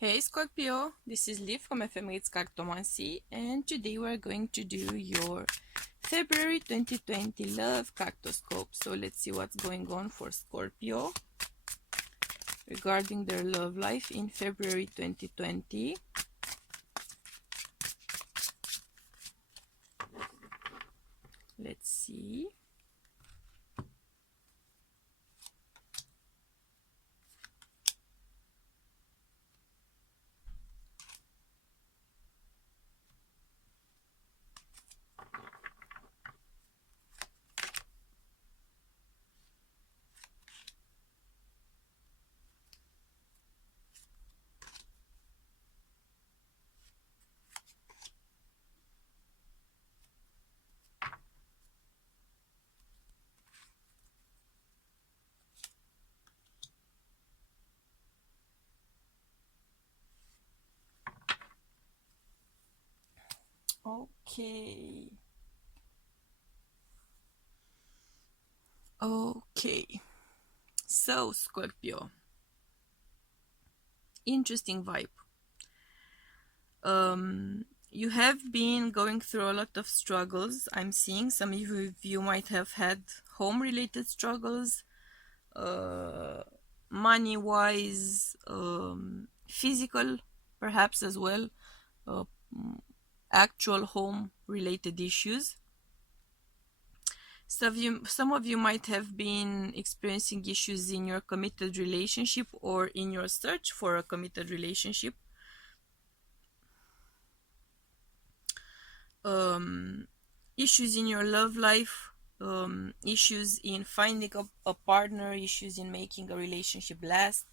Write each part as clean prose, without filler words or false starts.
Hey Scorpio, this is Liv from Feb Cartomancy, and today we're going to do your February 2020 Love Cartoscope. So let's see what's going on for Scorpio regarding their love life in February 2020. Let's see. Okay. So Scorpio, interesting vibe. You have been going through a lot of struggles. I'm seeing some of you might have had home-related struggles, money-wise, physical, perhaps as well, uh, actual home-related issues. Some of you might have been experiencing issues in your committed relationship or in your search for a committed relationship. Issues in your love life, issues in finding a partner, issues in making a relationship last,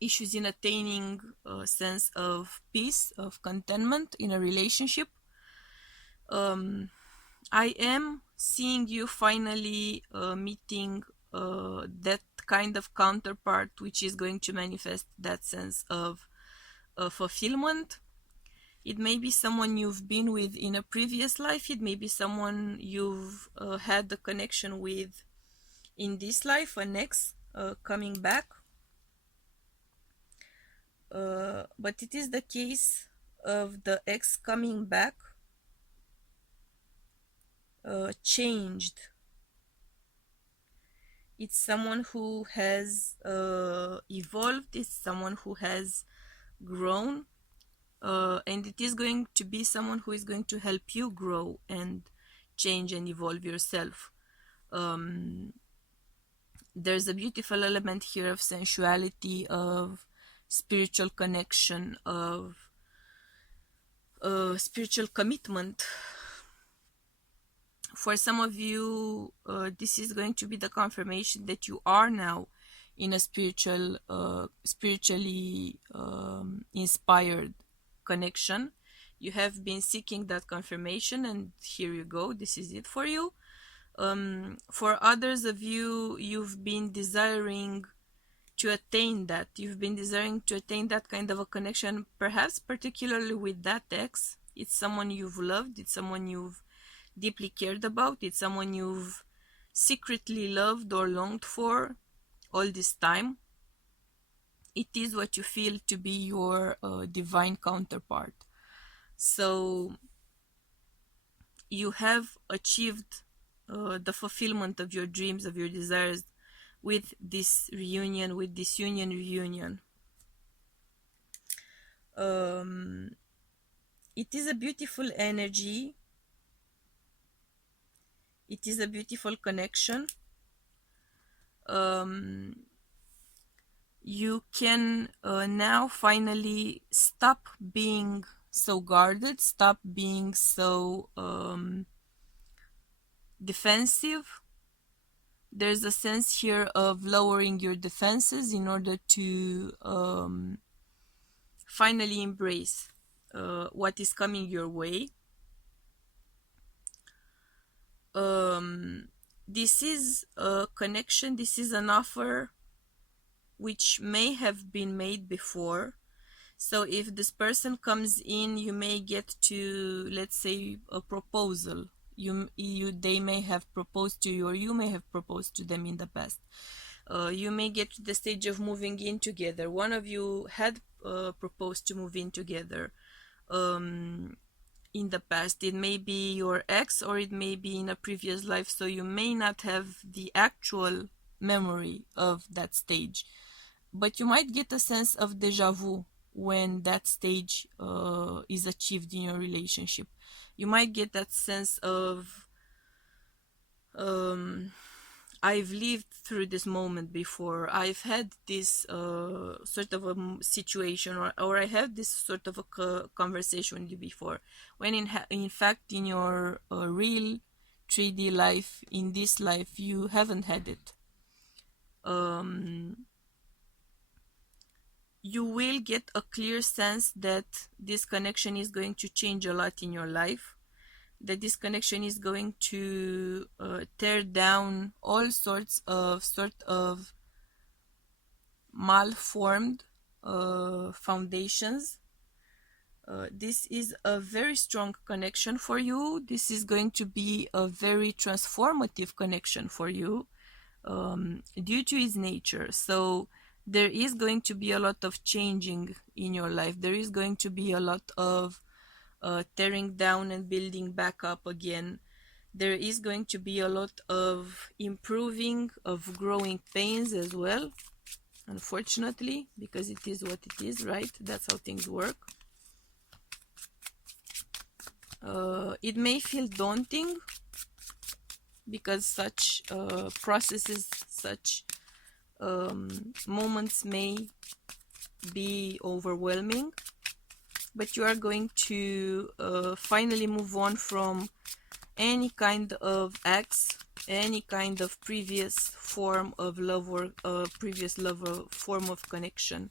issues in attaining a sense of peace, of contentment in a relationship. I am seeing you finally meeting that kind of counterpart which is going to manifest that sense of fulfillment. It may be someone you've been with in a previous life. It may be someone you've had a connection with in this life, an ex coming back. But it is the case of the ex coming back changed. It's someone who has evolved. It's someone who has grown. And it is going to be someone who is going to help you grow and change and evolve yourself. There's a beautiful element here of sensuality, of spiritual connection, of spiritual commitment. For some of you, this is going to be the confirmation that you are now in a spiritually inspired connection. You have been seeking that confirmation, and here you go. This is it for you. For others of you, you've been desiring to attain that. You've been desiring to attain that kind of a connection, perhaps particularly with that ex. It's someone you've loved. It's someone you've deeply cared about. It's someone you've secretly loved or longed for all this time. It is what you feel to be your divine counterpart. So you have achieved the fulfillment of your dreams, of your desires, with this reunion, with this reunion. It is a beautiful energy. It is a beautiful connection. You can now finally stop being so guarded, stop being so defensive. There's a sense here of lowering your defenses in order to finally embrace what is coming your way. This is a connection, this is an offer which may have been made before. So if this person comes in, you may get to, let's say, a proposal. They may have proposed to you, or you may have proposed to them in the past. You may get to the stage of moving in together. One of you had proposed to move in together in the past. It may be your ex, or it may be in a previous life, so you may not have the actual memory of that stage, but you might get a sense of deja vu when that stage is achieved in your relationship. You might get that sense of I've lived through this moment before. I've had this sort of a situation, or I had this sort of a conversation with you before. When in fact, in your real 3D life, in this life, you haven't had it. You will get a clear sense that this connection is going to change a lot in your life, that this connection is going to tear down all sorts of malformed foundations. This is a very strong connection for you. This is going to be a very transformative connection for you due to its nature. So there is going to be a lot of changing in your life. There is going to be a lot of tearing down and building back up again. There is going to be a lot of improving, of growing pains as well, unfortunately, because it is what it is, right? That's how things work. It may feel daunting because such processes, such moments may be overwhelming, but you are going to finally move on from any kind of ex, any kind of previous form of love, or previous love or form of connection,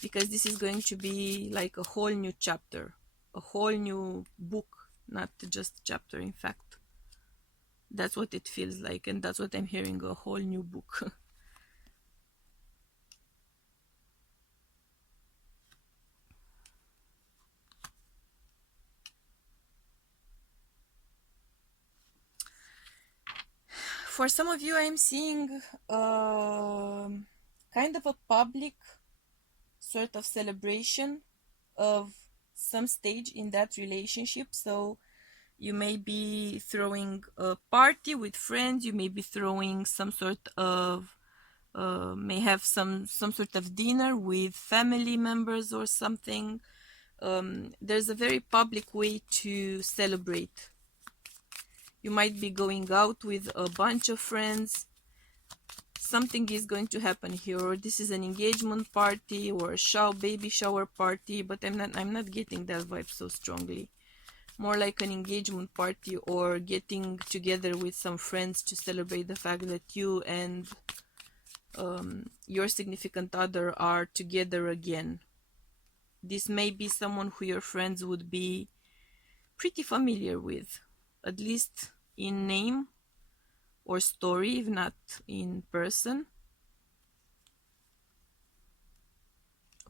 because this is going to be like a whole new chapter, a whole new book, not just a chapter. In fact, that's what it feels like, and that's what I'm hearing, a whole new book. For some of you, I'm seeing kind of a public sort of celebration of some stage in that relationship. So you may be throwing a party with friends, you may be throwing some sort of may have some sort of dinner with family members or something. There's a very public way to celebrate. You might be going out with a bunch of friends. Something is going to happen here, or this is an engagement party or a baby shower party, but I'm not getting that vibe so strongly. More like an engagement party, or getting together with some friends to celebrate the fact that you and your significant other are together again. This may be someone who your friends would be pretty familiar with, at least in name or story, if not in person.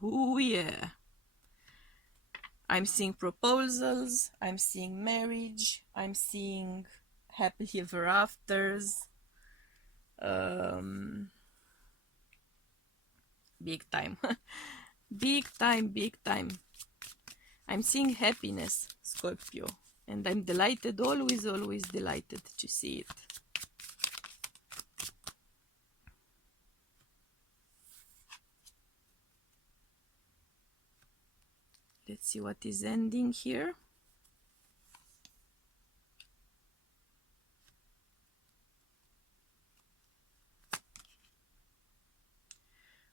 Oh yeah. I'm seeing proposals, I'm seeing marriage, I'm seeing happily ever afters. Big time. Big time, big time. I'm seeing happiness, Scorpio, and I'm delighted, always, always delighted to see it. Let's see what is ending here.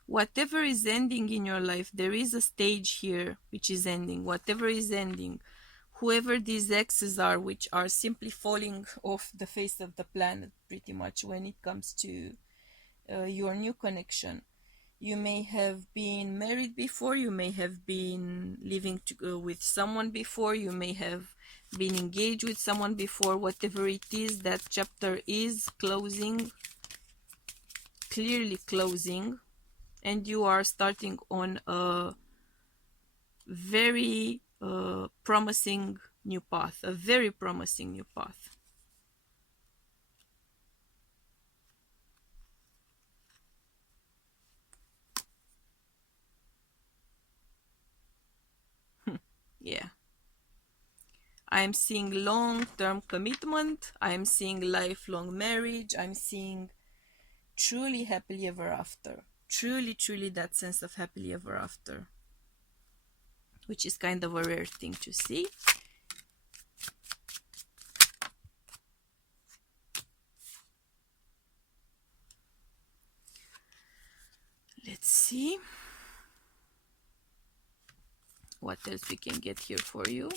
Whatever is ending in your life, there is a stage here which is ending. Whatever is ending, whoever these exes are, which are simply falling off the face of the planet pretty much when it comes to your new connection. You may have been married before, you may have been living with someone before, you may have been engaged with someone before. Whatever it is, that chapter is closing, clearly closing, and you are starting on a very promising new path, a very promising new path. I'm seeing long-term commitment. I'm seeing lifelong marriage. I'm seeing truly happily ever after. Truly, truly that sense of happily ever after, which is kind of a rare thing to see. Let's see what else we can get here for you.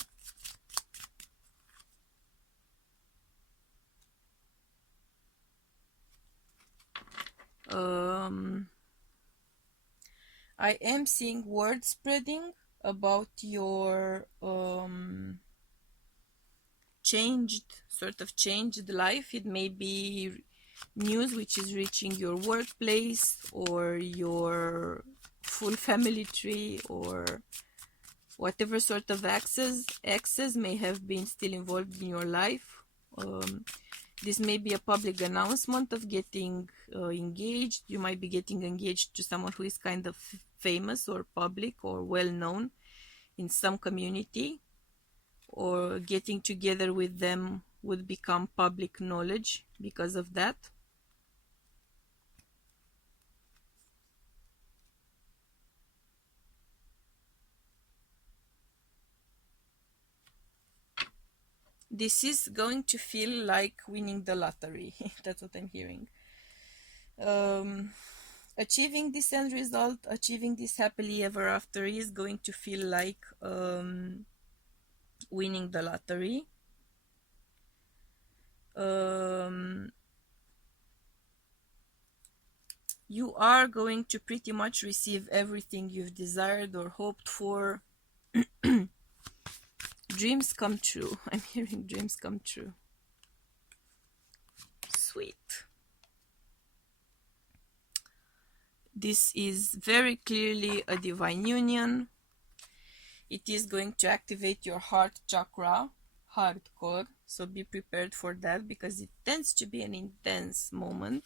I am seeing word spreading about your changed life. It may be news which is reaching your workplace or your full family tree, or whatever sort of access may have been still involved in your life. This may be a public announcement of getting engaged. You might be getting engaged to someone who is kind of famous or public or well known in some community, or getting together with them would become public knowledge because of that. This is going to feel like winning the lottery. That's what I'm hearing. Achieving this end result, achieving this happily ever after, is going to feel like winning the lottery. You are going to pretty much receive everything you've desired or hoped for. Dreams come true. I'm hearing dreams come true. Sweet. This is very clearly a divine union. It is going to activate your heart chakra hardcore, so be prepared for that, because it tends to be an intense moment.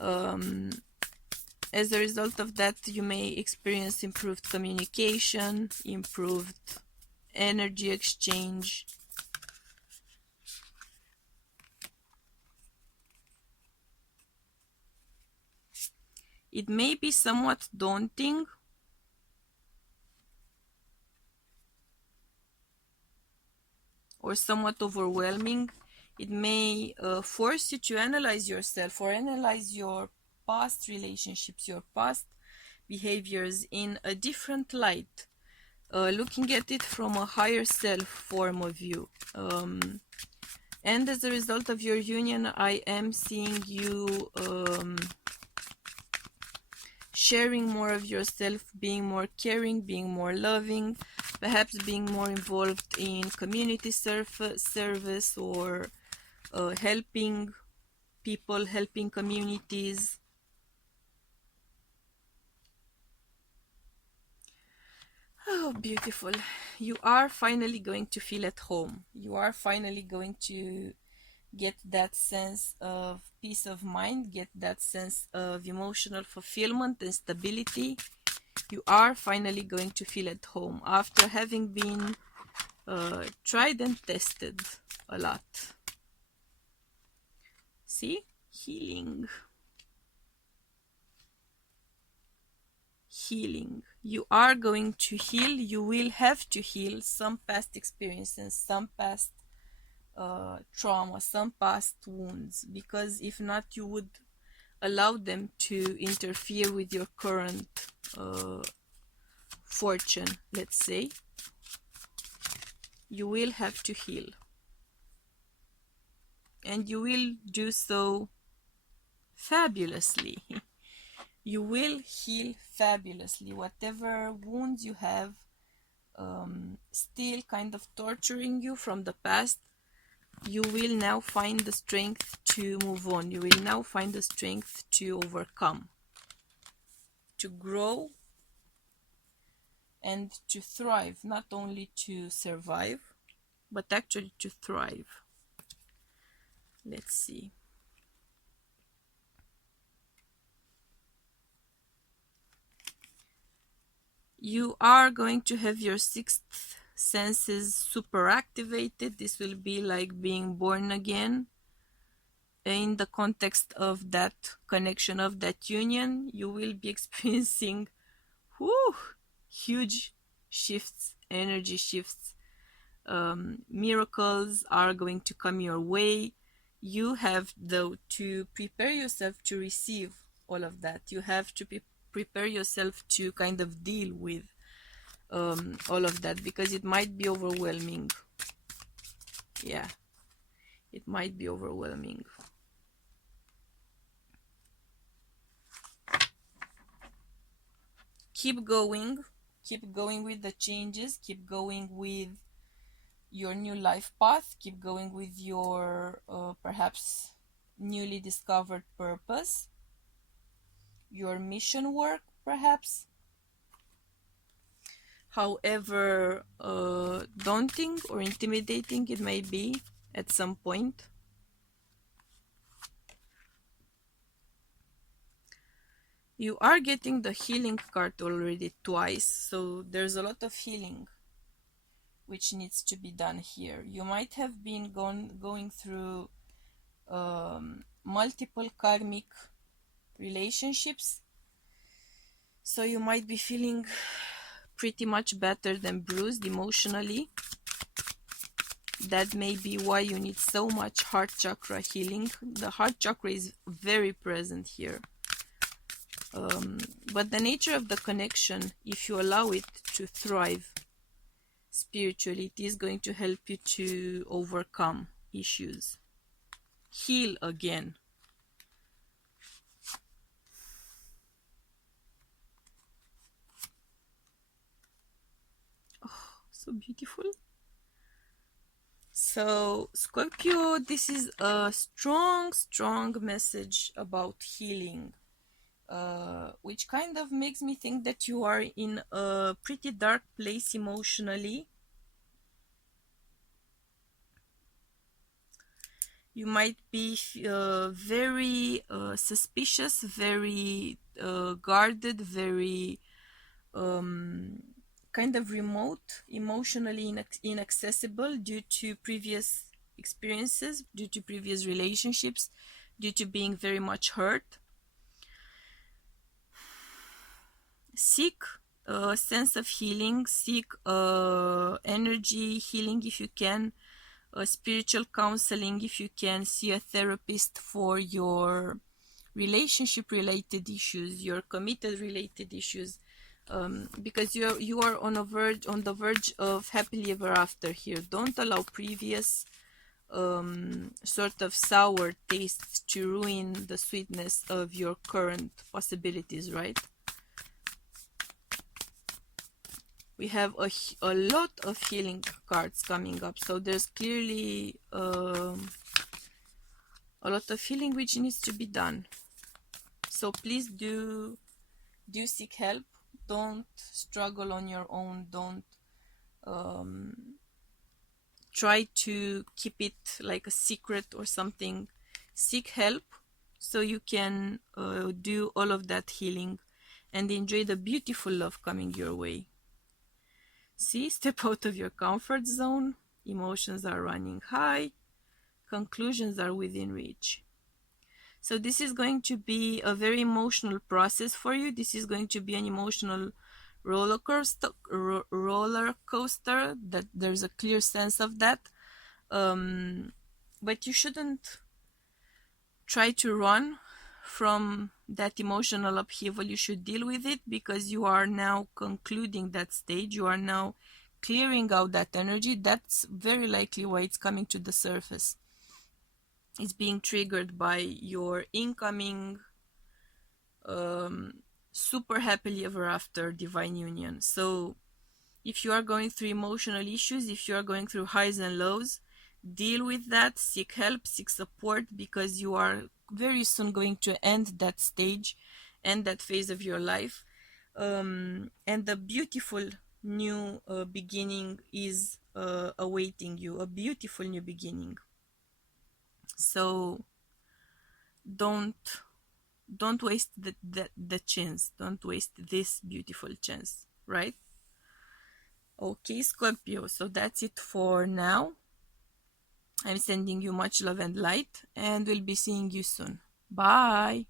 As a result of that, you may experience improved communication, improved energy exchange. It may be somewhat daunting, or somewhat overwhelming. It may force you to analyze yourself or analyze your past relationships, your past behaviors in a different light, looking at it from a higher self form of view. And as a result of your union, I am seeing you sharing more of yourself, being more caring, being more loving, perhaps being more involved in community service, or helping people, helping communities. Oh, beautiful. You are finally going to feel at home. You are finally going to get that sense of peace of mind, get that sense of emotional fulfillment and stability. You are finally going to feel at home after having been tried and tested a lot. See? Healing. Healing. You are going to heal. You will have to heal some past experiences, some past trauma, some past wounds, because if not, you would allow them to interfere with your current fortune, let's say. You will have to heal, and you will do so fabulously. You will heal fabulously. Whatever wounds you have still kind of torturing you from the past, you will now find the strength to move on. You will now find the strength to overcome, to grow, and to thrive. Not only to survive, but actually to thrive. Let's see. You are going to have your 6th senses super activated. This will be like being born again. In the context of that connection, of that union, you will be experiencing huge shifts, energy shifts. Miracles are going to come your way. You have, though, to prepare yourself to receive all of that. You have to prepare yourself to kind of deal with all of that, because it might be overwhelming. Yeah, it might be overwhelming. Keep going with the changes, keep going with your new life path, keep going with your perhaps newly discovered purpose, your mission work, perhaps, however daunting or intimidating it may be at some point. You are getting the healing card already twice, so there's a lot of healing which needs to be done here. You might have been going through multiple karmic relationships, so you might be feeling pretty much battered and bruised emotionally. That may be why you need so much heart chakra healing. The heart chakra is very present here. But the nature of the connection, if you allow it to thrive spiritually, it is going to help you to overcome issues, heal again. Oh, so beautiful. So Scorpio, this is a strong message about healing, which kind of makes me think that you are in a pretty dark place emotionally. You might be very suspicious, very guarded, very kind of remote, emotionally inaccessible due to previous experiences, due to previous relationships, due to being very much hurt. Seek a sense of healing, seek energy healing if you can, spiritual counseling if you can, see a therapist for your relationship related issues, your committed related issues, because you are on the verge of happily ever after here. Don't allow previous sort of sour tastes to ruin the sweetness of your current possibilities, right? We have a lot of healing cards coming up, so there's clearly a lot of healing which needs to be done. So please do seek help. Don't struggle on your own. Don't try to keep it like a secret or something. Seek help so you can do all of that healing and enjoy the beautiful love coming your way. See, step out of your comfort zone. Emotions are running high. Conclusions are within reach. So this is going to be a very emotional process for you. This is going to be an emotional roller coaster. That there's a clear sense of that. But you shouldn't try to run from that emotional upheaval. You should deal with it, because you are now concluding that stage. You are now clearing out that energy. That's very likely why it's coming to the surface. It's being triggered by your incoming super happily ever after divine union. So if you are going through emotional issues, if you are going through highs and lows, deal with that, seek help, seek support, because you are very soon going to end that stage and that phase of your life, and the beautiful new beginning is awaiting you, a beautiful new beginning. So don't waste the, the chance, don't waste this beautiful chance, right? Okay, Scorpio, so that's it for now. I'm sending you much love and light, and we'll be seeing you soon. Bye.